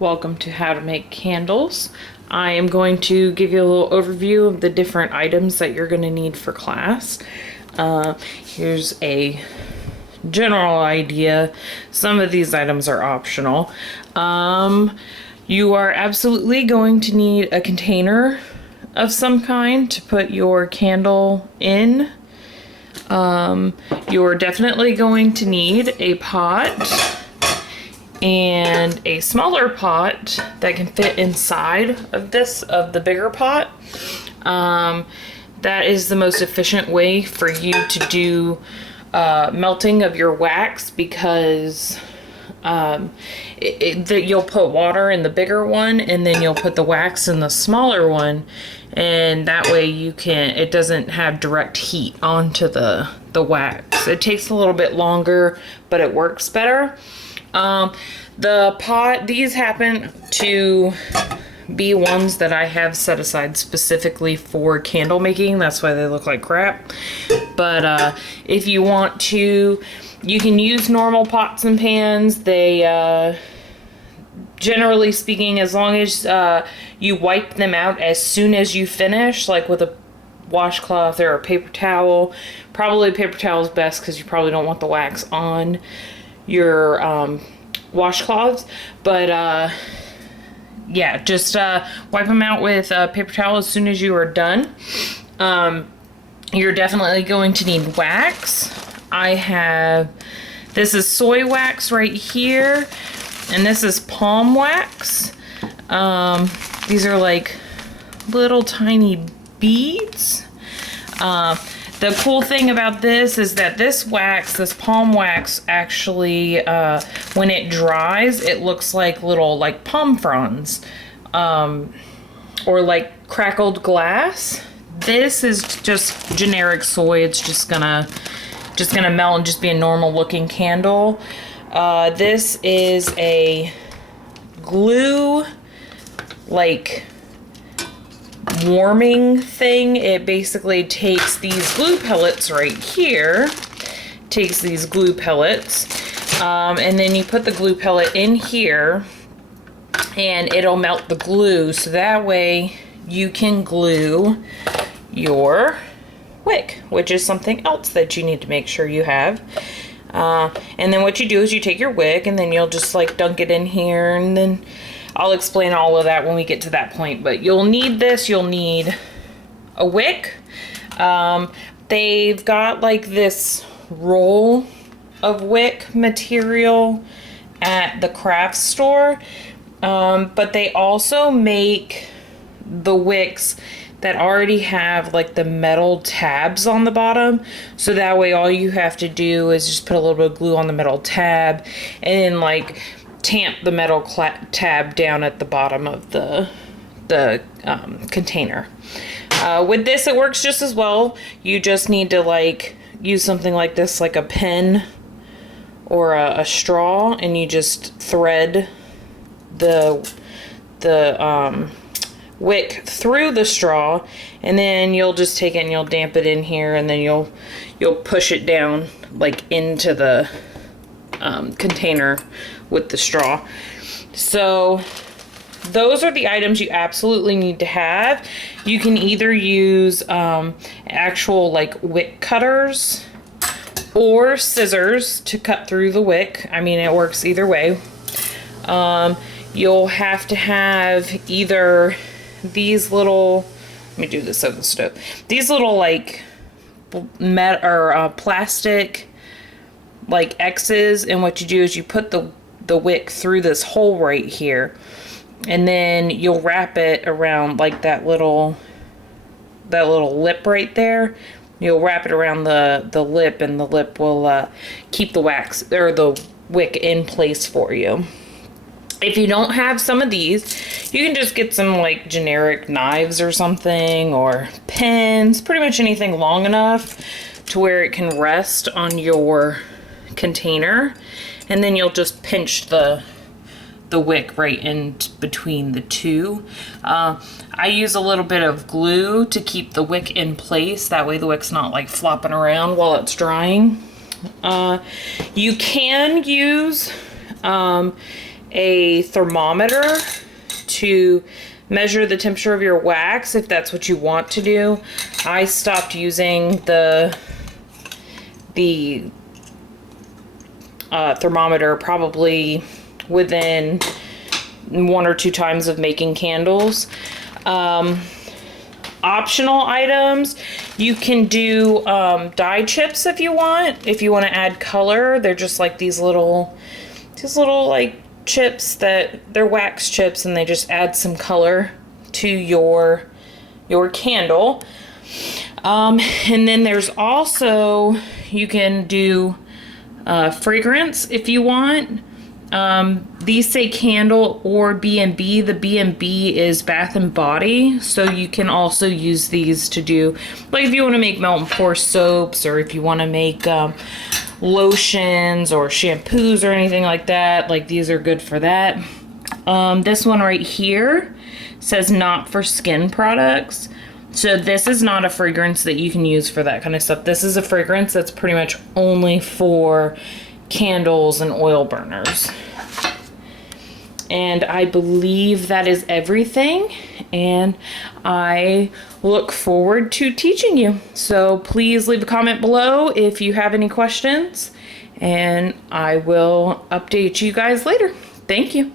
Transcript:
Welcome to How to Make Candles. I am going to give you a little overview of the different items that you're going to need for class. Here's a general idea. Some of these items are optional. You are absolutely going to need a container of some kind to put your candle in. You're definitely going to need a pot and a smaller pot that can fit inside of the bigger pot. That is the most efficient way for you to do melting of your wax, because you'll put water in the bigger one and then you'll put the wax in the smaller one, and that way it doesn't have direct heat onto the wax. It takes a little bit longer, but it works better. The pot, these happen to be ones that I have set aside specifically for candle making. That's why they look like crap. But if you want to, you can use normal pots and pans. They, generally speaking, as long as you wipe them out as soon as you finish, like with a washcloth or a paper towel. Probably paper towel is best because you probably don't want the wax on your washcloths, but yeah, just wipe them out with a paper towel as soon as you are done. You're definitely going to need wax. This is soy wax right here, and this is palm wax. These are like little tiny beads. The cool thing about this is that this palm wax, actually, when it dries, it looks like little palm fronds, or like crackled glass. This is just generic soy. It's just gonna melt and just be a normal looking candle. This is a glue, warming thing. It basically takes these glue pellets right here, and then you put the glue pellet in here and it'll melt the glue, so that way you can glue your wick, which is something else that you need to make sure you have. And then what you do is you take your wick and then you'll just dunk it in here, and then I'll explain all of that when we get to that point. But you'll need this. You'll need a wick. They've got this roll of wick material at the craft store. But they also make the wicks that already have the metal tabs on the bottom. So that way all you have to do is just put a little bit of glue on the metal tab and then tamp the metal tab down at the bottom of the container. With this, it works just as well. You just need to use something like this, like a pen or a straw, and you just thread the wick through the straw, and then you'll just take it and you'll damp it in here, and then you'll push it down into the container with the straw. So those are the items you absolutely need to have. You can either use actual wick cutters or scissors to cut through the wick. I mean, it works either way. You'll have to have either these little, let me do this over the stove, these little plastic X's, and what you do is you put the wick through this hole right here, and then you'll wrap it around that little lip right there. You'll wrap it around the lip, and the lip will keep the wax or the wick in place for you. If you don't have some of these, you can just get some generic knives or something, or pins, pretty much anything long enough to where it can rest on your container, and then you'll just pinch the wick right in between the two. I use a little bit of glue to keep the wick in place. That way the wick's not flopping around while it's drying. You can use a thermometer to measure the temperature of your wax if that's what you want to do. I stopped using the thermometer probably within 1 or 2 times of making candles. Optional items, you can do dye chips if you want to add color. They're just like these little like chips that they're wax chips, and they just add some color to your candle. And then there's also, you can do fragrance if you want. These say candle or B&B. The B&B is Bath and Body, so you can also use these to do, like if you want to make melt and pour soaps, or if you want to make lotions or shampoos or anything like that. Like, these are good for that. This one right here says not for skin products. So this is not a fragrance that you can use for that kind of stuff. This is a fragrance that's pretty much only for candles and oil burners. And I believe that is everything, and I look forward to teaching you. So please leave a comment below if you have any questions, and I will update you guys later. Thank you.